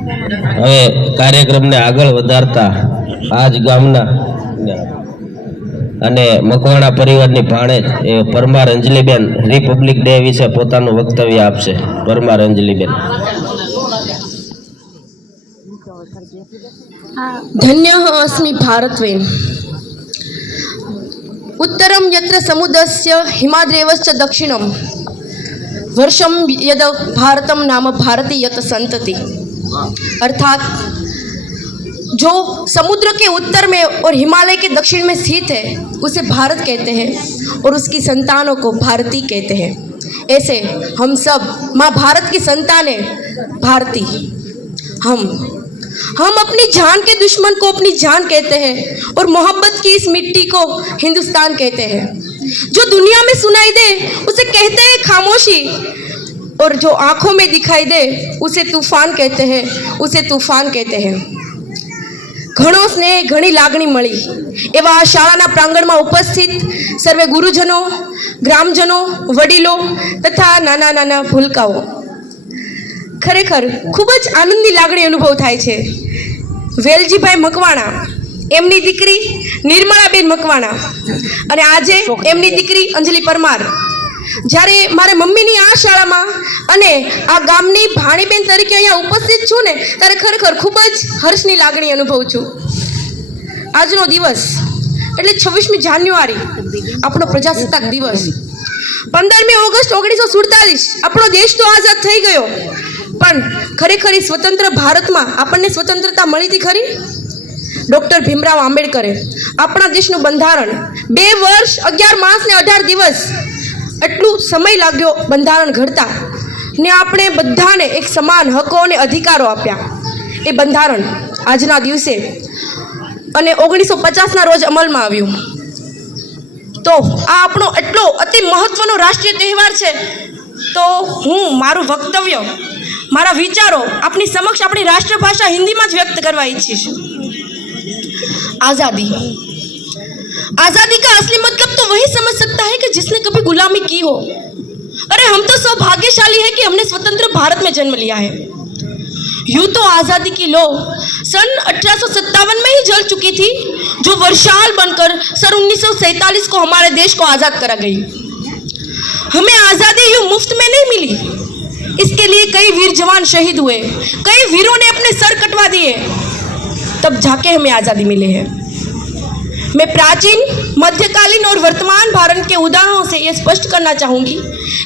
હવે કાર્યક્રમને આગળ વધારતા આજ ગામના અને મકવાણા પરિવારની ભાણેજ એ પરમાર અંજલિબેન રિપબ્લિક ડે વિશે પોતાનું વક્તવ્ય આપશે. પરમાર અંજલિબેન. धन्य अस्मि भारतवेन उत्तरम यत्र समुद्रस्य हिमाद्रेवश्च दक्षिणम वर्षम यद भारतम नाम भारती यत संतति. अर्थात जो समुद्र के उत्तर में और हिमालय के दक्षिण में स्थित है उसे भारत कहते हैं और उसकी संतानों को भारती कहते हैं. ऐसे हम सब माँ भारत की संतानें भारती. हम अपनी जान के दुश्मन को अपनी जान कहते हैं और मोहब्बत की इस मिट्टी को हिंदुस्तान कहते हैं. जो दुनिया में सुनाई दे उसे कहते हैं खामोशी और जो आंखों में दिखाई दे उसे तूफान कहते हैं, उसे तूफान कहते हैं. घणो स्नेह घणी लागणी मળી એવા આ શાળાના પ્રાંગણમાં ઉપસ્થિત સર્વે ગુરુજનો, ગ્રામજનો, વડીલો તથા નાના નાના ભૂલકાઓ, ખરેખર ખૂબ જ આનંદની લાગણી અનુભવ થાય છે. વેલજીભાઈ મકવાણા, એમની દીકરી નિર્મળાબેન મકવાણા અને આજે એમની દીકરી અંજલિ પરમાર. જ્યારે મારે મમ્મીની આ શાળામાં અને આ ગામની ભાણીબેન તરીકે અહીંયા ઉપસ્થિત છું ને ત્યારે ખરેખર ખૂબ જ હર્ષની લાગણી અનુભવું છું. આજનો દિવસ એટલે 26મી જાન્યુઆરી આપણો પ્રજાસત્તાક દિવસ. 15મી ઓગસ્ટ 1947 આપણો દેશ તો આઝાદ થઈ ગયો, પણ ખરેખર સ્વતંત્ર ભારતમાં આપણને સ્વતંત્રતા મળી હતી ખરી? ડૉક્ટર ભીમરાવ આંબેડકરે આપણા દેશનું બંધારણ 2 વર્ષ 11 માસ ને 18 દિવસ એટલું સમય લાગ્યો બંધારણ ઘડતા ને આપણે બધાને એક સમાન હકો અને અધિકારો આપ્યા. એ બંધારણ આજના દિવસે અને 1950ના રોજ અમલમાં આવ્યું. તો આ આપણો એટલો અતિ મહત્વનો રાષ્ટ્રીય તહેવાર છે. તો હું મારું વક્તવ્ય, મારા વિચારો આપની સમક્ષ આપણી રાષ્ટ્રભાષા हिंदी में ज व्यक्त करवा इच्छीश. आज़ादी. आज़ादी का असली मतलब तो वही समझ सकता है कि जिसने कभी गुलामी की हो. अरे हम तो सौभाग्यशाली है कि हमने स्वतंत्र भारत में जन्म लिया है. यूँ तो आज़ादी की लौ सन 1857 में ही जल चुकी थी, जो वर्षाल बनकर सन 1947 को हमारे देश को आज़ाद करा गई. हमें आज़ादी यूँ मुफ्त में नहीं मिली. इसके लिए कई वीर जवान शहीद हुए, कई वीरों ने अपने सर कटवा दिए, तब जाके हमें आज़ादी मिले है. मैं प्राचीन, मध्यकालीन और वर्तमान भारत के उदाहरणों से ये स्पष्ट करना चाहूँगी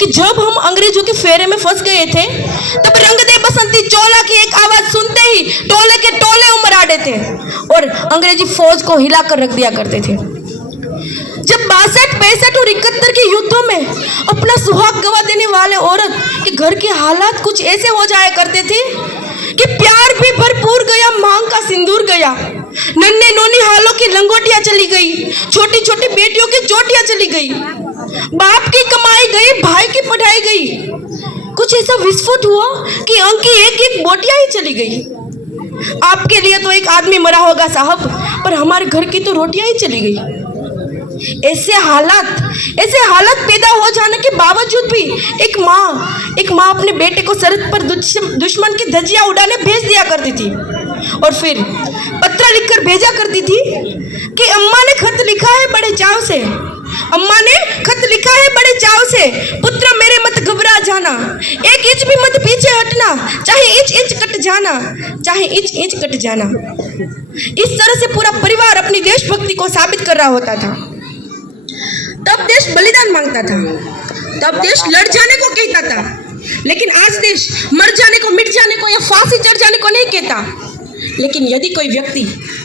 कि जब हम अंग्रेजों के फेरे में फंस गए थे तब रंग दे बसंती चोला की एक आवाज़ सुनते ही टोले के टोले उमड़ आते थे और अंग्रेजी फौज को हिलाकर रख दिया करते थे. जब 62, 65 और 71 के युद्धों में अपना सुहाग गवा देने वाले औरत के घर के हालात कुछ ऐसे हो जाया करते थे कि प्यार भी भरपूर गया, मांग का सिंदूर गया, नन्हे नोनी हालों की लंगोटियां चली गई, छोटी छोटी बेटियों की चोटियां चली गई, बाप की कमाई गई, भाई की पढ़ाई गई. कुछ ऐसा विस्फोट हुआ कि अंक की एक एक बोटियां ही चली गई. आपके लिए तो एक आदमी मरा होगा साहब, पर हमारे घर की तो रोटियां ही चली गई. ऐसे हालात पैदा हो जाने के बावजूद भी एक माँ अपने बेटे को सरहद पर दुश्मन की धज्जियां उड़ाने भेज दिया करती थी और फिर पत्र लिखकर भेजा करती थी कि अम्मा ने खत लिखा है बड़े चाव से, अम्मा ने खत लिखा है बड़े चाव से, पुत्र मेरे मत घबरा जाना, एक इंच भी मत पीछे हटना, चाहे इंच इंच कट जाना, चाहे इंच इंच कट जाना. इस तरह से पूरा परिवार अपनी देशभक्ति को साबित कर रहा होता था. तब देश बलिदान मांगता था, तब देश लड़ जाने को कहता था, लेकिन आज देश मर जाने को, मिट जाने को या फांसी चढ़ जाने को नहीं कहता. लेकिन यदि कोई व्यक्ति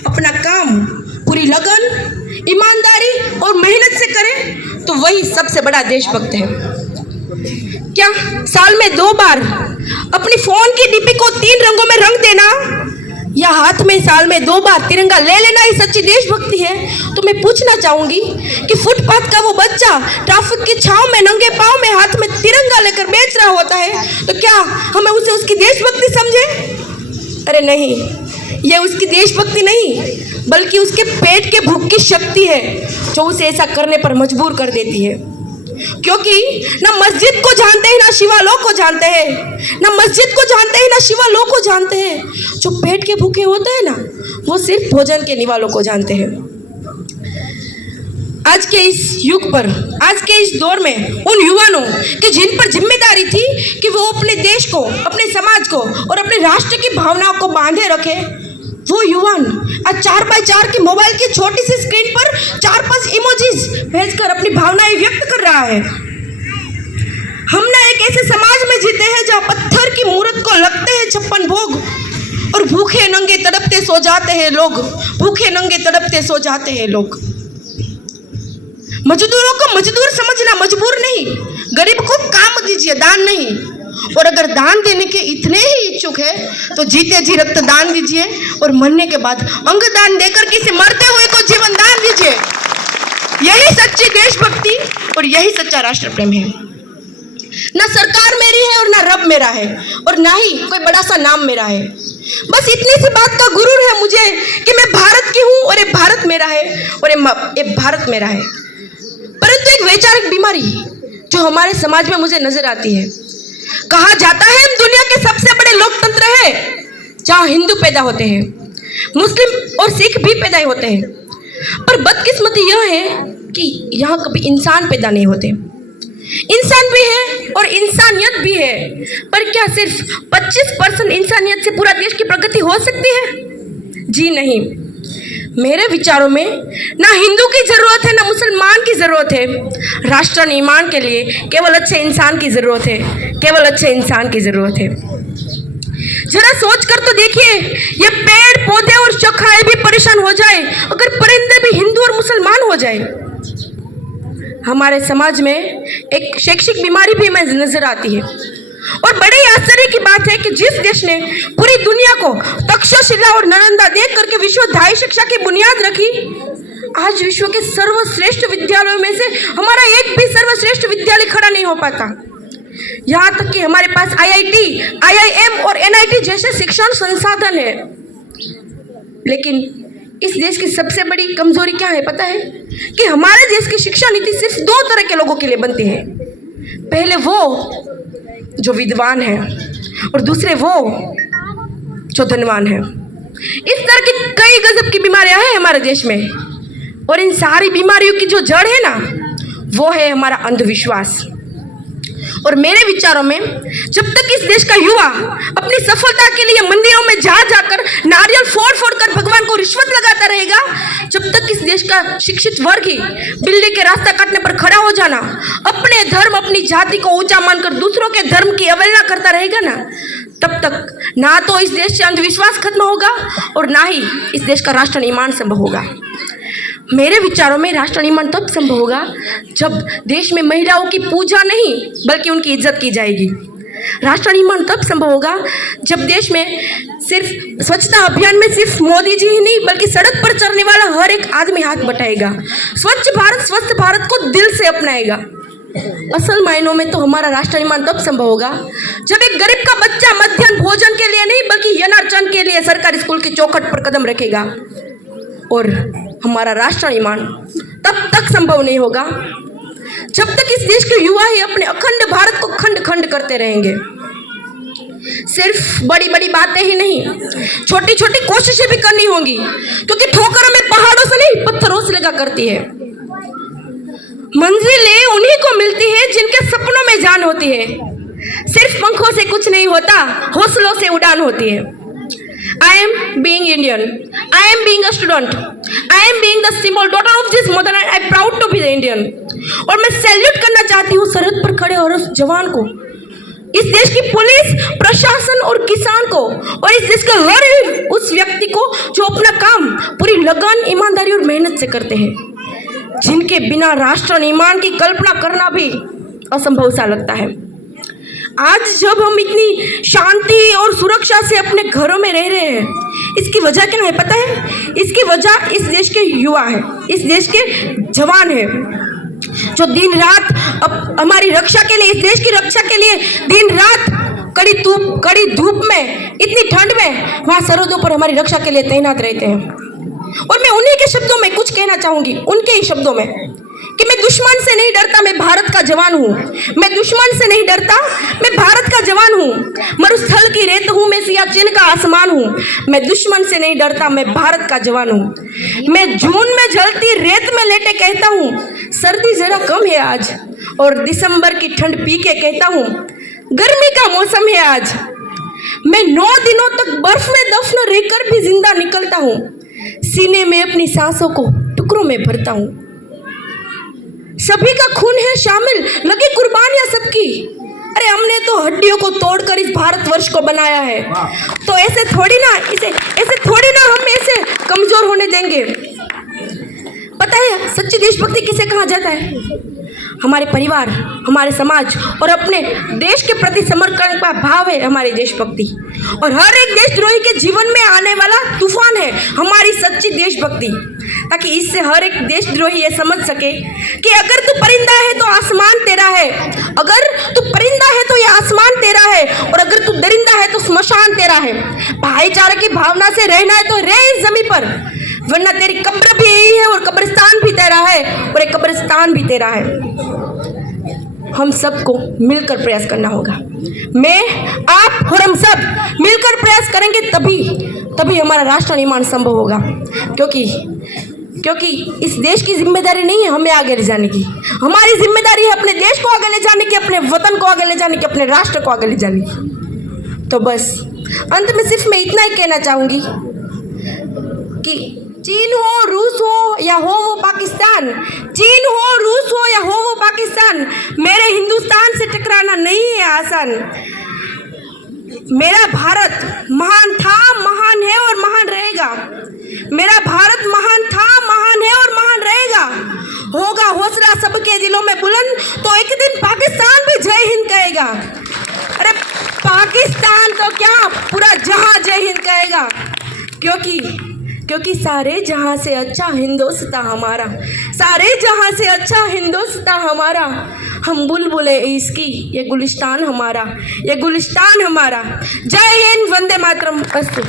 अपना काम पूरी लगन, ईमानदारी और मेहनत से करे तो वही सबसे बड़ा देशभक्त है. क्या साल में 2 बार अपनी फोन की डीपी को 3 रंगों में रंग देना या हाथ में साल में 2 बार तिरंगा ले लेना ही सच्ची देशभक्ति है? तो मैं पूछना चाहूंगी कि फुटपाथ का वो बच्चा ट्रैफिक की छांव में नंगे पांव में हाथ में तिरंगा लेकर बेच रहा होता है, तो क्या हमें उसे उसकी देशभक्ति समझे? अरे नहीं, ये उसकी देशभक्ति नहीं बल्कि उसके पेट के भूख की शक्ति है जो उसे ऐसा करने पर मजबूर कर देती है. क्योंकि ना मस्जिद को जानते हैं ना शिवालोक को जानते हैं, ना मस्जिद को जानते हैं ना शिवालोक को जानते हैं। जो पेट के भूखे होते हैं ना, वो सिर्फ भोजन के निवालों को जानते हैं। आज के इस युग पर, आज के इस दौर में उन युवाओं की जिन पर जिम्मेदारी थी कि वो अपने देश को, अपने समाज को और अपने राष्ट्र की भावनाओं को बांधे रखे, वो युवान आज 4x4 की मोबाइल की छोटी सी स्क्रीन पर 4-5 इमोजीज भेजकर अपनी भावनाएं व्यक्त कर रहा है। हम ना एक ऐसे समाज में जीते हैं जहाँ पत्थर की मूर्त को लगते हैं 56 भोग और भूखे नंगे तड़पते सो जाते हैं लोग, भूखे नंगे तड़पते सो जाते हैं लोग। मजदूरों को मजदूर समझना मजबूर नहीं, गरीब को काम दीजिए, दान नहीं। और अगर दान देने के इतने ही इच्छुक है तो जीते जी रक्त दान दीजिए और मरने के बाद अंग दान देकर किसी मरते हुए को जीवन दान दीजिए। यही सच्ची देशभक्ति और यही सच्चा राष्ट्र प्रेम है। ना सरकार मेरी है और ना रब मेरा है और ना ही कोई बड़ा सा नाम मेरा है। बस इतनी सी बात का गुरूर है मुझे कि मैं भारत की हूँ और ये भारत मेरा है और ये भारत मेरा है। परंतु एक वैचारिक बीमारी जो हमारे समाज में मुझे नजर आती है, कहा जाता है हम दुनिया के सबसे बड़े लोकतंत्र हैं जहां हिंदू पैदा होते हैं, मुस्लिम और सिख भी पैदा होते हैं, पर बदकिस्मती यह है कि यहाँ कभी इंसान पैदा नहीं होते। इंसान भी है और इंसानियत भी है, पर क्या सिर्फ 25% इंसानियत से पूरा देश की प्रगति हो सकती है? जी नहीं। मेरे विचारों में ना हिंदू की जरूरत है ना मुसलमान की जरूरत है। राष्ट्र निर्माण के लिए केवल अच्छे इंसान की जरूरत है, केवल अच्छे इंसान की जरूरत है। जरा सोच कर तो देखिए, ये पेड़ पौधे और चौखाए भी परेशान हो जाए अगर परिंदे भी हिंदू और मुसलमान हो जाए। हमारे समाज में एक शैक्षिक बीमारी भी हमें नजर आती है और बड़े आश्चर्य की बात है कि जिस देश ने पूरी दुनिया को तक्षशिला और नालंदा देख करके विश्वविद्यालय शिक्षा की बुनियाद रखी, आज विश्व के सर्वश्रेष्ठ विद्यालयों में से हमारा एक भी सर्वश्रेष्ठ विद्यालय खड़ा नहीं हो पाता। यहाँ तक कि हमारे पास IIT, IIM और NIT जैसे शिक्षण संसाधन है, लेकिन इस देश की सबसे बड़ी कमजोरी क्या है पता है? कि हमारे देश की शिक्षा नीति सिर्फ 2 तरह के लोगों के लिए बनती है। पहले वो जो विद्वान है और दूसरे वो जो धनवान है। इस तरह की कई गजब की बीमारियां हैं हमारे देश में और इन सारी बीमारियों की जो जड़ है ना, वो है हमारा अंधविश्वास। और मेरे विचारों में जब तक इस देश का युवा अपनी सफलता के लिए मंदिरों में जा जाकर नारियल फोड़ फोड़ कर भगवान को रिश्वत लगाता रहेगा, जब तक इस देश का शिक्षित वर्ग ही बिल्ली के रास्ता काटने पर खड़ा हो जाना, अपने धर्म अपनी जाति को ऊंचा मानकर दूसरों के धर्म की अवहेलना करता रहेगा ना, तब तक ना तो इस देश से अंधविश्वास खत्म होगा और ना ही इस देश का राष्ट्र निर्माण संभव होगा। मेरे विचारों में राष्ट्र निर्माण तब संभव होगा जब देश में महिलाओं की पूजा नहीं बल्कि उनकी इज्जत की जाएगी। राष्ट्र निर्माण तब संभव होगा जब देश में सिर्फ स्वच्छता अभियान में सिर्फ मोदी जी ही नहीं बल्कि सड़क पर चलने वाला हर एक आदमी हाथ बटाएगा, स्वच्छ भारत स्वस्थ भारत को दिल से अपनाएगा। असल मायनों में तो हमारा राष्ट्र निर्माण तब संभव होगा जब एक गरीब का बच्चा मध्याह्न भोजन के लिए नहीं बल्कि यनार्चन के लिए सरकारी स्कूल की चौखट पर कदम रखेगा। और हमारा राष्ट्र निर्माण तब तक संभव नहीं होगा जब तक इस देश के युवा ही अपने अखंड भारत को खंड खंड करते रहेंगे। सिर्फ बड़ी बड़ी बातें ही नहीं, छोटी छोटी कोशिशें भी करनी होंगी, क्योंकि ठोकर हमें पहाड़ों से नहीं पत्थरों से लगा करती है। मंजिलें उन्हीं को मिलती है जिनके सपनों में जान होती है। सिर्फ पंखों से कुछ नहीं होता, हौसलों से उड़ान होती है। I am being Indian. I am being a student. I am being the symbol daughter of this mother and I am proud to be the Indian. और मैं सैल्यूट करना चाहती हूँ सरहद पर खड़े और उस जवान को, इस देश की पुलिस प्रशासन और किसान को और इस देश के हर उस व्यक्ति को जो अपना काम पूरी लगन ईमानदारी और मेहनत से करते हैं, जिनके बिना राष्ट्र निर्माण की कल्पना करना भी असंभव सा लगता है। आज जब हम इतनी शांति और सुरक्षा से अपने घरों में रह रहे हैं, इसकी वजह क्या है पता है? इसकी वजह इस देश के युवा है, इस देश के जवान है, जो दिन रात हमारी रक्षा के लिए, इस देश की रक्षा के लिए दिन रात कड़ी धूप में, इतनी ठंड में वहाँ सरहदों पर हमारी रक्षा के लिए तैनात रहते हैं। और मैं उन्हीं के शब्दों में कुछ कहना चाहूँगी, उनके ही शब्दों में कि मैं दुश्मन से नहीं डरता, मैं भारत का जवान हूँ। मैं दुश्मन से नहीं डरता, मैं भारत का जवान हूँ। मरुस्थल की रेत हूँ, मैं सियाचिन का आसमान हूँ। मैं दुश्मन से नहीं डरता, मैं भारत का जवान हूँ। मैं जून में जलती रेत में लेटे कहता हूँ, सर्दी जरा कम है आज। और दिसंबर की ठंड पी के कहता हूँ, गर्मी का मौसम है आज। मैं 9 दिनों तक बर्फ में दफन रहकर भी जिंदा निकलता हूँ। सीने में अपनी सांसों को टुकड़ों में भरता हूँ। सभी का खून है शामिल, लगे कुर्बानियां सबकी। अरे हमने तो हड्डियों को तोड़कर इस भारतवर्ष को बनाया है, तो ऐसे थोड़ी ना हम ऐसे कमजोर होने देंगे। पता है सच्ची देशभक्ति किसे कहा जाता है? हमारे परिवार, हमारे समाज और अपने देश के प्रति समर्पण का भाव है हमारी देशभक्ति। और हर एक देशद्रोही के जीवन में आने वाला तूफान है हमारी सच्ची देशभक्ति, ताकि इससे हर एक देशद्रोही ये समझ सके कि अगर तू परिंदा है तो आसमान तेरा है, अगर तू परिंदा है तो ये आसमान तेरा है, और अगर तू दरिंदा है तो स्मशान तेरा है। भाईचारे की भावना से रहना है तो रह इस जमीन पर, वरना तेरी कब्र भी यही है और कब्रिस्तान भी तेरा है और एक कब्रिस्तान भी तेरा है। हम सबको मिलकर प्रयास करना होगा। मैं, आप और हम सब मिलकर प्रयास करेंगे, तभी हमारा राष्ट्र निर्माण संभव होगा। क्योंकि इस देश की जिम्मेदारी नहीं है हमें आगे ले जाने की, हमारी जिम्मेदारी है अपने देश को आगे ले जाने की, अपने वतन को आगे ले जाने की, अपने राष्ट्र को आगे ले जाने की। तो बस अंत में सिर्फ मैं इतना ही कहना चाहूँगी कि चीन हो, रूस हो या हो वो पाकिस्तान, चीन हो, रूस हो या हो वो पाकिस्तान, मेरे हिंदुस्तान से टकराना नहीं है आसान। मेरा भारत महान था, महान है और महान रहेगा। मेरा भारत महान था, महान है और महान रहेगा। होगा हौसला सबके दिलों में बुलंद, तो एक दिन पाकिस्तान भी जय हिंद कहेगा। अरे पाकिस्तान तो क्या, पूरा जहां जय हिंद कहेगा। क्योंकि सारे जहां से अच्छा हिंदुस्तान हमारा, सारे जहां से अच्छा हिंदुस्तान हमारा। हम बुलबुले इसकी, ये गुलिस्तान हमारा, ये गुलिस्तान हमारा। जय हिंद, वंदे मातरम। अस्तु।